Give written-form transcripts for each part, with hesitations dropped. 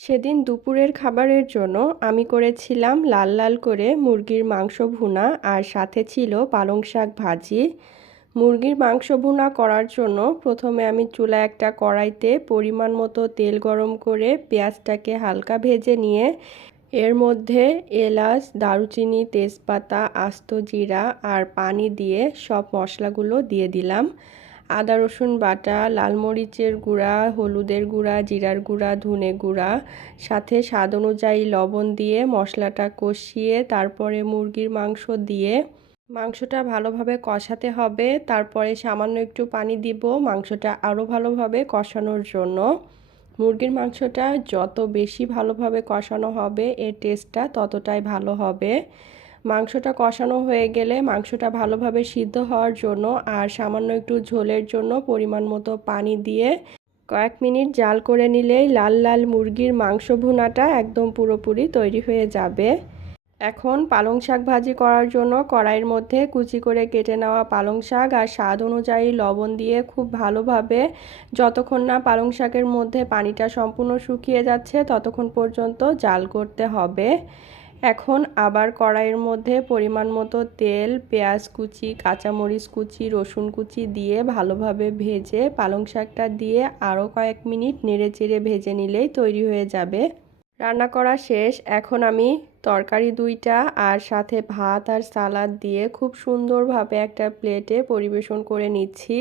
সেদিন দুপুরের খাবারের জন্য আমি করেছিলাম লাল লাল করে মুরগির মাংস ভুনা আর সাথে ছিল পালং শাক ভাজি। মুরগির মাংস ভুনা করার জন্য প্রথমে আমি চুলায় একটা কড়াইতে পরিমাণ মতো তেল গরম করে পেঁয়াজটাকে হালকা ভেজে নিয়ে এর মধ্যে এলাচ, দারুচিনি, তেজপাতা, আস্ত জিরা আর পানি দিয়ে সব মশলাগুলো দিয়ে দিলাম। আদা রসুন বাটা, লাল মরিচের গুঁড়া, হলুদের গুঁড়া, জিরার গুঁড়া, ধনে গুঁড়া, সাথে স্বাদ অনুযায়ী লবণ দিয়ে মশলাটা কষিয়ে তারপরে মুরগির মাংস দিয়ে মাংসটা ভালোভাবে কষাতে হবে। তারপরে সামান্য একটু পানি দিব মাংসটা আরও ভালোভাবে কষানোর জন্য। মুরগির মাংসটা যত বেশি ভালোভাবে কষানো হবে এর টেস্টটা ততটাই ভালো হবে। মাংসটা কষানো হয়ে গেলে মাংসটা ভালোভাবে সিদ্ধ হওয়ার জন্য আর সামান্য একটু ঝোলের জন্য পরিমাণ মতো পানি দিয়ে কয়েক মিনিট জাল করে নিলেই লাল লাল মুরগির মাংস ভুনাটা একদম পুরোপুরি তৈরি হয়ে যাবে। এখন পালং শাক ভাজি করার জন্য কড়াইয়ের মধ্যে কুচি করে কেটে নেওয়া পালং শাক আর স্বাদ অনুযায়ী লবণ দিয়ে খুব ভালোভাবে যতক্ষণ না পালং শাকের মধ্যে পানিটা সম্পূর্ণ শুকিয়ে যাচ্ছে ততক্ষণ পর্যন্ত জাল করতে হবে। এখন আবার কড়াইয়ের মধ্যে পরিমাণ মতো তেল, পেঁয়াজ কুচি, কাঁচামরিচ কুচি, রসুন কুচি দিয়ে ভালোভাবে ভেজে পালং শাকটা দিয়ে আরও কয়েক মিনিট নেড়েচেড়ে ভেজে নিলেই তৈরি হয়ে যাবে। রান্না করা শেষ। এখন আমি তরকারি দুইটা আর সাথে ভাত আর সালাদ দিয়ে খুব সুন্দরভাবে একটা প্লেটে পরিবেশন করে নিচ্ছি।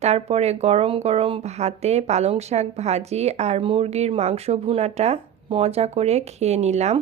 তারপরে গরম গরম ভাতে পালং শাক ভাজি আর মুরগির মাংস ভুনাটা মজা করে খেয়ে নিলাম।